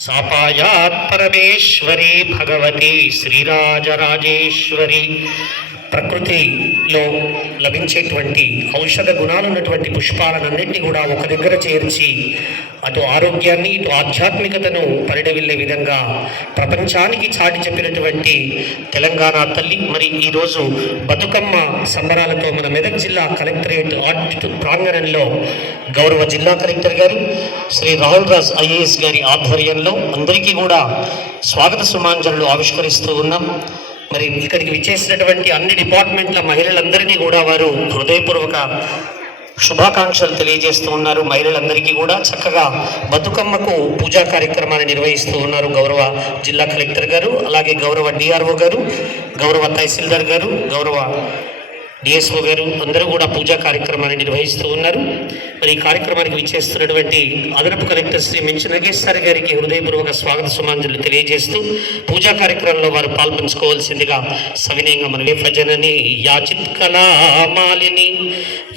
सापायात् परमेश्वरी भगवती श्रीराजराजेश्वरी। ప్రకృతిలో లభించేటువంటి ఔషధ గుణాలు ఉన్నటువంటి పుష్పాలన్నింటినీ కూడా ఒక దగ్గర చేర్చి అటు ఆరోగ్యాన్ని ఇటు ఆధ్యాత్మికతను పరిడవిల్లే విధంగా ప్రపంచానికి చాటి చెప్పినటువంటి తెలంగాణ తల్లి. మరి ఈరోజు బతుకమ్మ సంబరాలతో మన మెదక్ జిల్లా కలెక్టరేట్ ఆడిట్ ప్రాంగణంలో గౌరవ జిల్లా కలెక్టర్ గారు శ్రీ రాహుల్ రాజ్ ఐఏఎస్ గారి ఆధ్వర్యంలో అందరికీ కూడా స్వాగత సుమాంజలు ఆవిష్కరిస్తూ ఉన్నాం. మరి ఇక్కడికి విచ్చేసినటువంటి అన్ని డిపార్ట్మెంట్ల మహిళలందరినీ కూడా వారు హృదయపూర్వక శుభాకాంక్షలు తెలియజేస్తూ ఉన్నారు. మహిళలందరికీ కూడా చక్కగా బతుకమ్మకు పూజా కార్యక్రమాన్ని నిర్వహిస్తూ ఉన్నారు గౌరవ జిల్లా కలెక్టర్ గారు అలాగే గౌరవ డిఆర్ఓ గారు గౌరవ తహసీల్దార్ గారు గౌరవ డిఎస్ఓ గారు అందరూ కూడా పూజా కార్యక్రమాన్ని నిర్వహిస్తూ ఉన్నారు. మరి ఈ కార్యక్రమానికి విచ్చేస్తున్నటువంటి అదనపు కలెక్టర్ శ్రీ మించు నగేశ్వర్ గారికి హృదయపూర్వక స్వాగత సుమాంజలు తెలియజేస్తూ పూజా కార్యక్రమంలో వారు పాల్పంచుకోవాల్సిందిగా సవినయంగా మన భజనని యాచిత్ కళామాలిని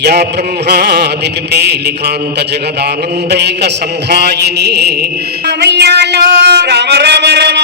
యా బ్రహ్మాది పిపీలికాంత జగదానందైక సంధాయిని. రామ రామ రామ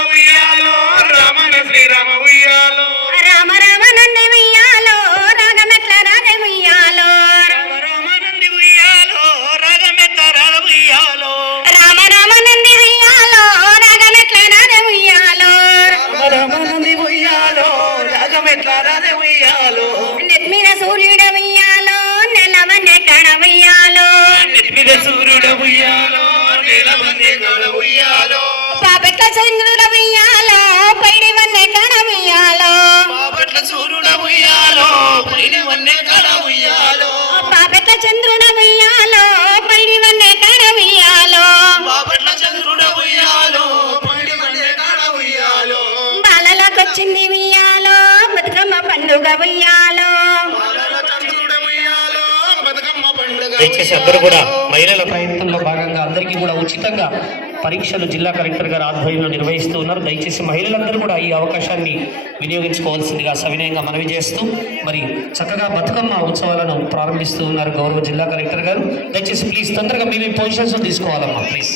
రాగమెట్ల రాగ ఉయ్యాలో నెత్మిన సూర్యుడు ఉయ్యాలో నెలవన్నె కణ ఉయ్యాలో నెత్తిద సూర్యుడ ఉయ్యాలో నీలమన్నే గడ ఉయ్యాలో పాపెట్ల చంద్రుడు ఉయ్యాలో పైడి వన్నె కణ ఉయ్యాలో బాపట్ల సూర్యుడ ఉయ్యాలో పైన వన్నే గడ ఉయ్యాలో పాపెట్ల చంద్రుడు ఉయ్యాలో పైడి వన్నె కణ ఉయ్యాలో బాపట్ల చంద్రుడ ఉయ్యాలో పైన వన్నే గడ ఉయ్యాలో బాలలకొచ్చింది ఉయ్యాలో దయచేసి అందరూ కూడా మహిళల ప్రయత్నంలో భాగంగా అందరికీ కూడా ఉచితంగా పరీక్షలు జిల్లా కలెక్టర్ గారి ఆధ్వర్యంలో నిర్వహిస్తూ ఉన్నారు. దయచేసి మహిళలందరూ కూడా ఈ అవకాశాన్ని వినియోగించుకోవాల్సిందిగా సవినయంగా మనవి చేస్తూ మరి చక్కగా బతుకమ్మ ఉత్సవాలను ప్రారంభిస్తూ ఉన్నారు గౌరవ జిల్లా కలెక్టర్ గారు. దయచేసి ప్లీజ్ తొందరగా మీ మీ పొజిషన్స్ తీసుకోవాలమ్మా ప్లీజ్.